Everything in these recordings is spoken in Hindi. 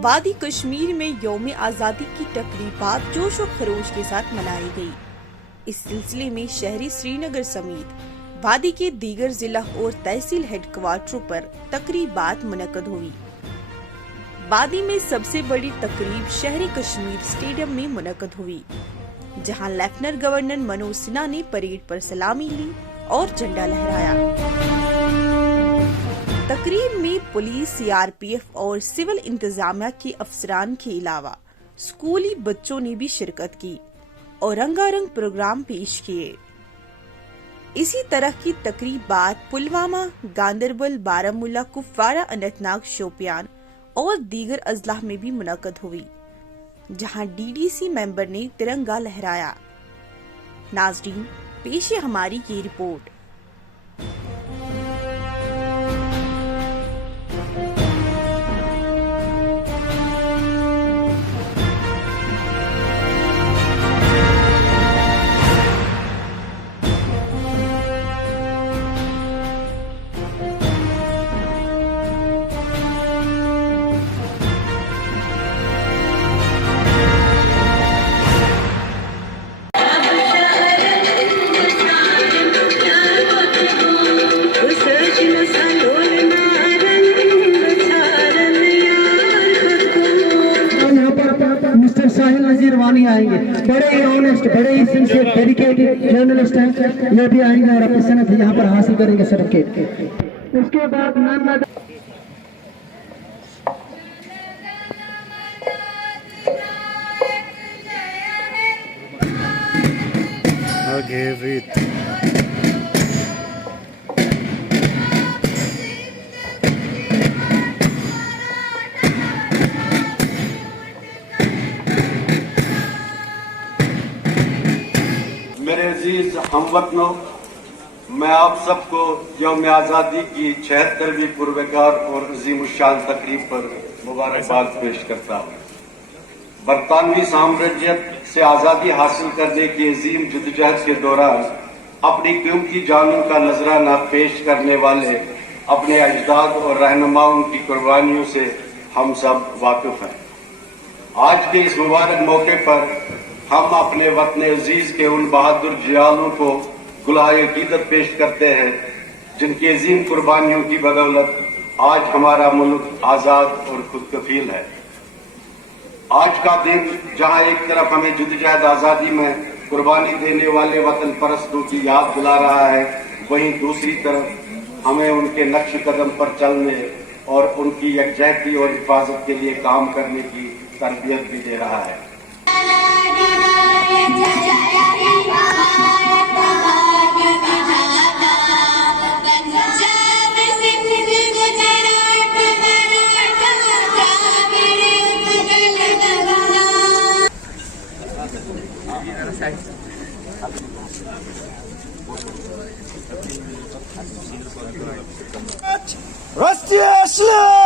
वादी कश्मीर में यौम आज़ादी की तकरीबात जोश और खरोश के साथ मनाई गई। इस सिलसिले में शहरी श्रीनगर समेत वादी के दीगर जिला और तहसील हेडक्वार्टरों पर तकरीबात मुनक्कद हुई। वादी में सबसे बड़ी तकरीब शहरी कश्मीर स्टेडियम में मुनक्कद हुई, जहां लेफ्टिनेंट गवर्नर मनोज सिन्हा ने परेड पर सलामी ली और झंडा लहराया। तकरीब में पुलिस, सीआरपीएफ और सिविल इंतजामिया के अफसरान के अलावा स्कूली बच्चों ने भी शिरकत की और रंगारंग प्रोग्राम पेश किए। इसी तरह की तकरीबात पुलवामा, गांदरबल, बारामूला, कुपवारा, अनंतनाग, शोपियान और दीगर अजलाह में भी मुनक्कद हुई, जहां डीडीसी मेंबर ने तिरंगा लहराया। नाज़रीन, पेश है हमारी ये रिपोर्ट। साहिल नजीर वानी आएंगे, बड़े ही ऑनेस्ट, बड़े ही सिंसियर, डेडिकेटेड जर्नलिस्ट हैं। ये भी आएंगे और अपनी सनद यहाँ पर हासिल करेंगे सर्टिफिकेट। उसके बाद मेरे अजीज हमवतनों, मैं आप सबको यौम आज़ादी की 76वीं पुरवकार और अजीमुशान तकरीब पर मुबारकबाद पेश करता हूँ। बरतानवी साम्राज्य से आज़ादी हासिल करने की अजीम जद्दोजहद के दौरान अपनी कीमती जानों का नजराना पेश करने वाले अपने अजदाद और रहनुमाओं की कुर्बानियों से हम सब वाकिफ हैं। आज के इस मुबारक मौके पर हम अपने वतन अजीज के उन बहादुर जियालों को गुलाहे अकीदत पेश करते हैं, जिनकी अजीम कुर्बानियों की बदौलत आज हमारा मुल्क आजाद और खुद कफील है। आज का दिन जहां एक तरफ हमें जद्दोजहद आजादी में कुर्बानी देने वाले वतन परस्तों की याद दिला रहा है, वहीं दूसरी तरफ हमें उनके नक्श कदम पर चलने और उनकी यकजहती और हिफाजत के लिए काम करने की तरबियत भी दे रहा है। राष्ट्रीय सलामत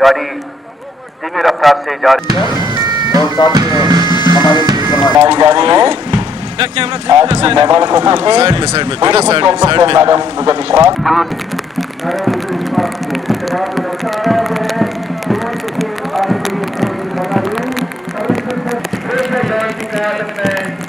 गाड़ी धीमी रफ्तार से जा रही है और साथ में हमारी जा रही है। साइड में बेटा साइड में मैडम स्वागत में